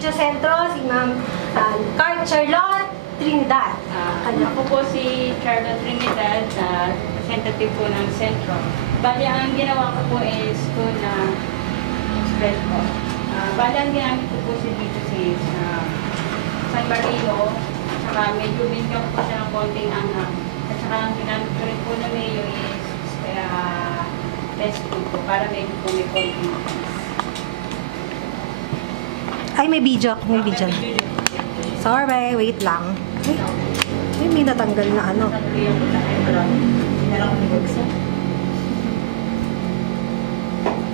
Video Centro, si Ma'am Charlotte Trinidad. Ako po si Charlotte Trinidad, representative po ng Centro. Bali, ang ginawa ko po is po na express po. Bali, ang ginamit ko po si dito si San Marino, saka medyo binigyan ko po siya ng konting anghang. At saka ang ginamit ko rin po na mayo is best food po, para medyo po may konting. Ay, may video. May video. Sorry, wait lang. Ay, may natanggal na ano.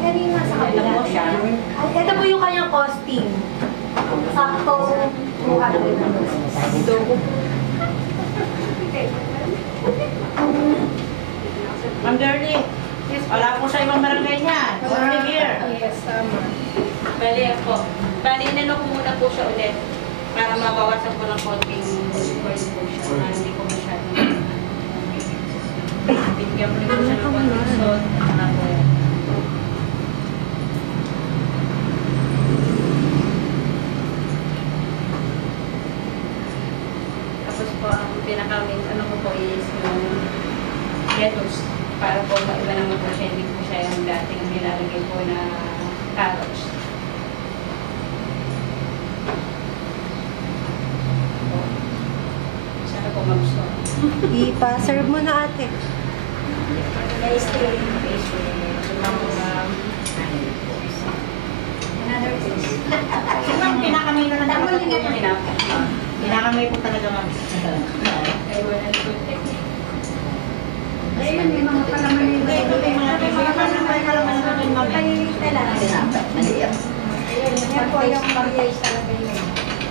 Ano yung nasa kabila? Ito po yung kanyang costume. Sakto. Ma'am Dirty, wala po sa ibang barangay niya. Only here. Yes, tama. Bali, po. Bali, inano ko muna po siya ulit para mabawasan po ng konting words po siya. Para hindi ko masyadong bigyan po rin po siya ng konting salt. Tapos po, ang pinaka-main ano ko po is yung lettuce. Para po maiba naman po siya, hindi po siya yung dating nilalagay po na carrots. Sana po mag-stop. Ipa-serve mo na ate. Another thing. Ma'am, pinakamay na naman po. Pinakamay po talaga, ma'am. Ayun, may mga palaman yung Ito may mga palaman natin, ma'am. ay talaga. Yan po yung mariage talaga yun.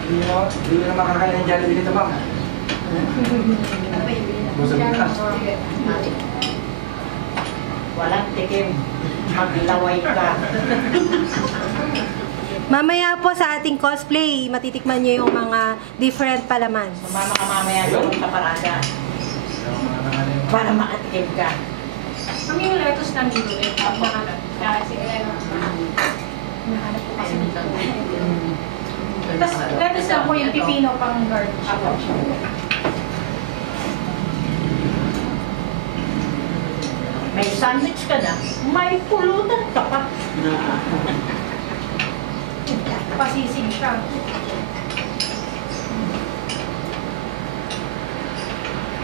Hindi mo na makakain ng Jollibee dito, ma'am. Busog na. Walang tikim. Maglaway ka. Mamaya po sa ating cosplay, matitikman nyo yung mga different palaman. Sumama ka mamaya doon sa parada. Para makatikim ka. Kami yung lettuce namin doon. Kasi nahanap ko kasi dito. Tapos, lettuce lang po yung pipino pang garnish. May sandwich ka na, may pulutan ka pa. Pasisig siya.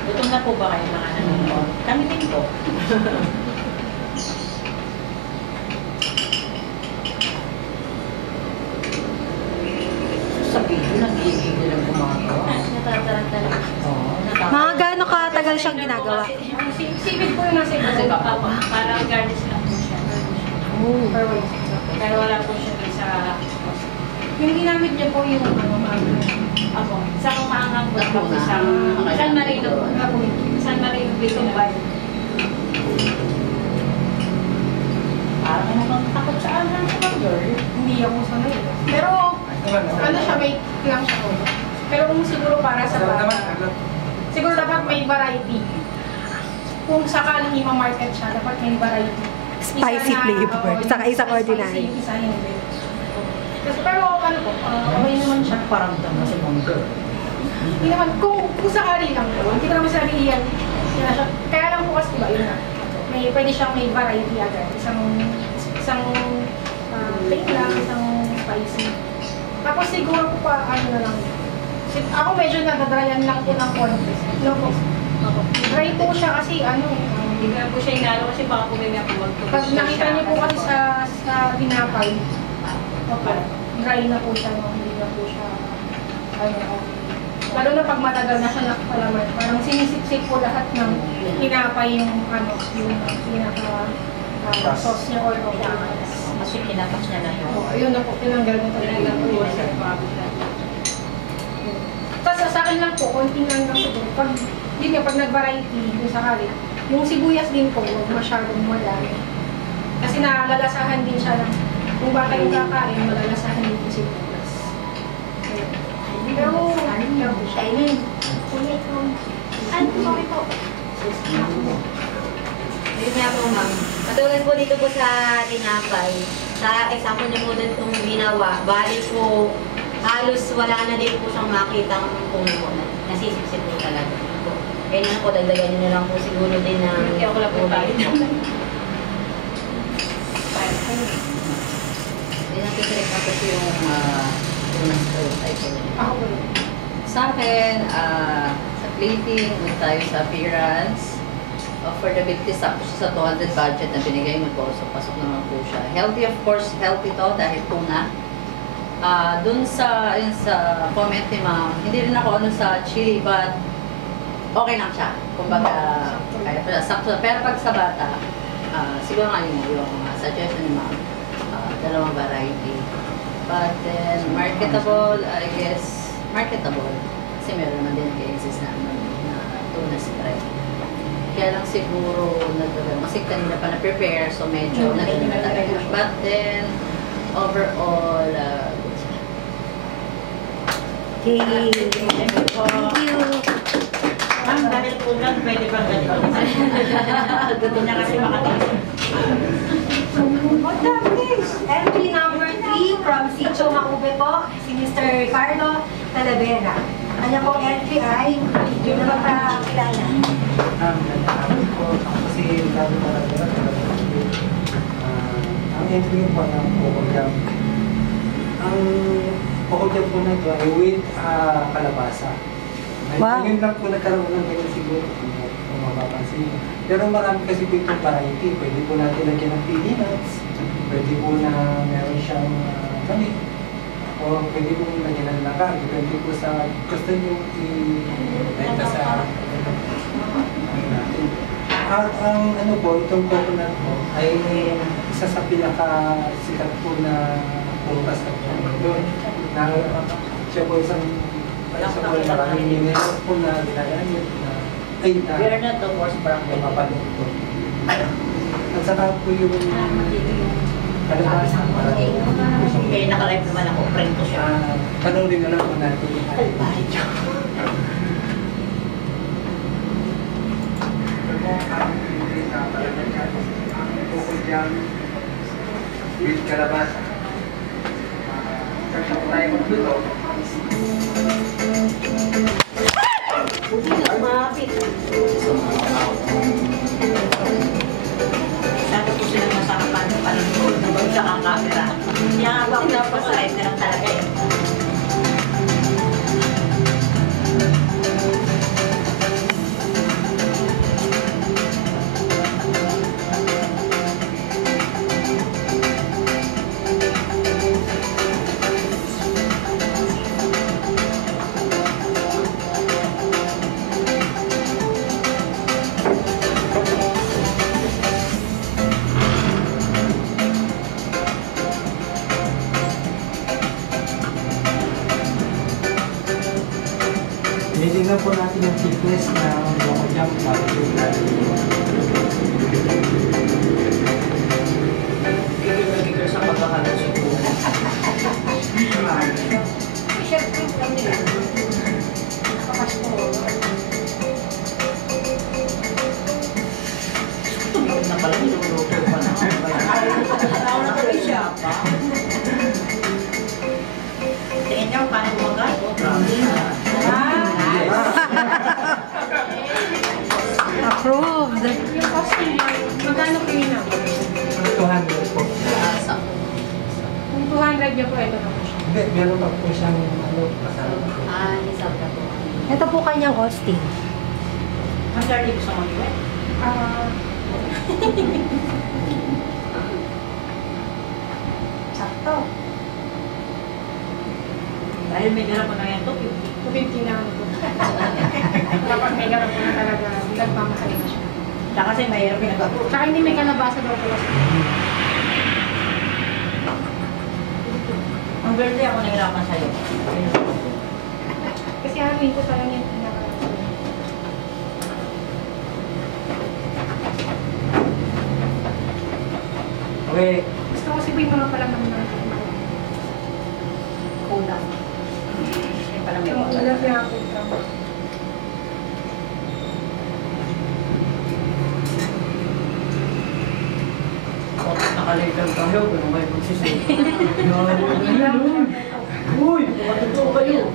Gutom na po ba kayo mga nanonood? Kami din po. Sa video, nagigigil ang gumagawa. Natataranta lang. Oo, Mga gaano katagal siyang ginagawa? Sipit po yung nasa iba. Parang garnish lang po siya. Pero wala po siya dun sa Yung ginamit niya po yung ako. Isang maanghang po ako. Isang San Marino po. San Marino Bitumbay. Parang naman takot sa amin sa mga girl. Hindi ako sanay. Pero, ano siya, may lang siya po. Pero kung siguro para sa bata, siguro dapat may variety. Kung sakaling i-market siya, dapat may variety. Spicy flavor, saka isang ordinary. Spicy, isa hindi. Pero ano po, okay naman siya. Parang tama sa mga girl. Hindi naman, kung sakali lang po, hindi ko naman sabi yan. Kaya lang po kasi diba, yun na. Pwede siyang may variety agad. Isang plain lang, isang spicy. Tapos siguro po pa, ano na lang. Ako medyo nagdadryan lang po ng konti. No po. Dry po siya kasi ano, Hindi na po siya inalo kasi baka po may magtulog. pag nakita niyo po kasi sa tinapay, dry na po siya, no? Hindi na po siya, ano, lalo na pag matagal na siya nakapalaman, parang sinisip-sip po lahat ng tinapay yung, ano, yung pinaka sauce niya or Kasi kinapas niya na yun. yun na po, tinanggal na talaga po yun. Tapos sa akin lang po, konting lang siguro. Pag, yun nga, pag nag-variety, yung sakali, yung sibuyas din po, huwag masyadong madami. Kasi nalalasahan din siya ng, kung baka yung kakain, malalasahan din yung sibuyas. Pero, Kainin. Ano, sorry po. Ayun nga po, ma'am. Katulad po dito po sa tinapay, sa example niyo po din itong ginawa, bali po, halos wala na din po siyang makitang puno na nasisipsip po talaga. Kaya na po, dagdagan nyo na lang po siguro din ng Hindi ako lang po tayo. Hindi natin select na po yung unang stereotype. Ako po. Sa akin, sa plating, ulit tayo sa appearance. For the victim, sakto siya sa 200 budget na binigay mo po. So, pasok naman po siya. Healthy, of course, healthy to dahil tuna. Dun sa comment ni ma'am, hindi rin ako sa chili, but okay lang siya. Kumbaga, kaya pa sakto. Pero pag sa bata, siguro nga yung suggestion ni ma'am, dalawang variety. But then, marketable, I guess, marketable. Kasi meron naman din nag-exist na tuna spread. Kaya lang siguro, kasi kanina pa na-prepare, so medyo na talaga. But then, overall, good siya. Okay. Thank you. Ma'am, dahil po lang, pwede bang ganito? Gusto niya kasi makatayo. Madam, please. Entry number 3 from Sitio Maube po, si Mr. Ricardo Talavera. Kanya pong entry ay hindi na magpakilala. Ganda po. Kasi lalo talaga. Ang entry po ng Coco Jam. Ang Coco Jam po na ito ay with kalabasa. Wow. Ngayon lang po nagkaroon ng ganyan siguro kung mapapansin. Pero marami kasi po itong variety. Pwede po natin lagyan ng peanuts. Pwede po na meron siyang kamit. O pwede po lagyan ng laka. Depende po sa gusto nyo i-benta sa natin. At ang ano po, itong coconut po ay isa sa pinaka-sikat po na prutas na po doon. Na siya po isang maraming minerals po na ginagamit na We are not the worst brand. mapapalot po. At saka po yung kalabasa. Eh, nakalive naman ako, friend ko siya. Tanong din na lang po natin. With kalabasa. Kasi tayo magluto. Sabi ko sila masakapan ng panunod, nabagsak ang camera. Kaya nga ba ako dapat sa live na lang talaga eh. Tinitingnan po natin yung thickness na Coco Jam bago po natin. Kikil-kikil sa pagkakalat siguro. Chef ko lang nila. Nakapasko. Tumingin na pala, niluluto pa na. Ako na tuloy siya pa. Tingin niyo, paano gumagal? Oh, grabe na. Approved. Yung costing, magkano po yun ako? 200 po. Sakto. Kung 200 niya po, ito na po siya. Hindi, meron pa po siyang kasama po. Isang na po. Ito po kanyang costing. Ang sarili ko sa mga iwan. Sakto. Dahil may gara po na yan, 250 na ano po. Kapag may garap po na talaga, nagmamahal na siya. Tsaka kasi mahirap pinag-approve. Tsaka hindi may kalabasa daw po. Ang birthday ako nahirapan sa'yo. Kasi haluin ko talaga yung pinakalabasa. Okay. Gusto ko kasi po yung mga palamang na Kulang. Yung pala may yung kulang. ulat yung ako ito. Nakalater tayo, pero may magsisip. Uy, matuto kayo.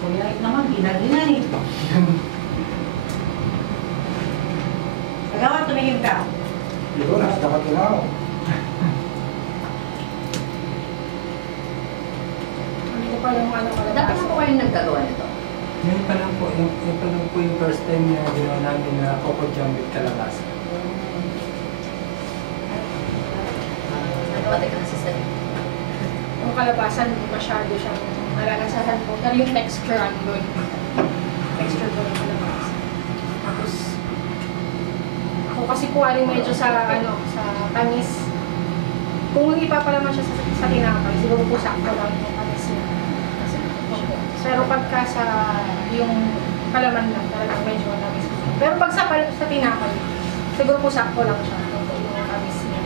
Kuya, naman, ginaginan eh. Kagawa, tumingin ka. Yun, nasa dapat ko na ako. Hindi ko pa yung ano Dati kalabasa. na po kayong naggagawa nito. Yun pa lang po, yun pa lang po yung first time na ginawa namin na Coco Jam with kalabasa. Nagpatay ka na sa sa'yo. Yung kalabasan, hindi masyado siyang nalalasahan po. Pero yung texture andun. Texture po ng kalabasa. Tapos, ako kasi po aling medyo sa, sa tamis. Kung ipapalaman siya sa tinapay, siguro po sakto lang yung tamis niya. Kasi, pero pagka sa yung palaman lang, talagang medyo matamis. Pero pag sa tinapay, siguro po sakto lang siya. Yung tamis niya.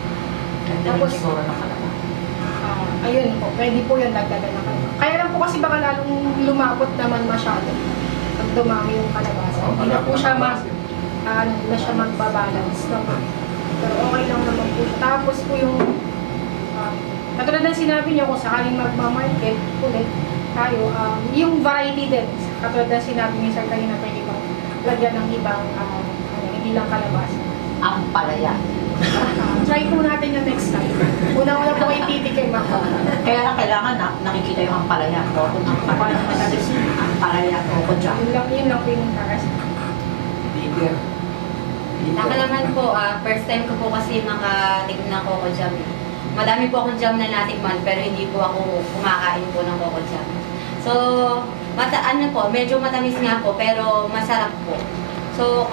Tapos, siguro nakalala. Ayun po, pwede po yun dagdagan na kalabasa. Kaya lang po kasi baka lalong lumapot naman masyado pag dumami yung kalabasa. Hindi na po siya hindi na siya magbabalance. No? Pero okay lang naman po siya. Tapos po yung, katulad ng sinabi niyo, kung sakaling magmamarket ulit tayo, yung variety din. Katulad ng sinabi niyo sir kanina, pwede pang lagyan ng ibang, hindi lang kalabasa. Ang palaya. Try po natin yung next time. Unang-una po kayo titikim ako. Kaya lang kailangan nakikita yung ampalaya. Ang palaya, Coco Jam. Yun lang po yung taras. Bigger. Ako naman po, first time ko po kasi makatikman ng Coco Jam. Madami po akong jam na natikman, pero hindi po ako kumakain po ng Coco Jam. So, medyo matamis nga po, pero masarap po. So,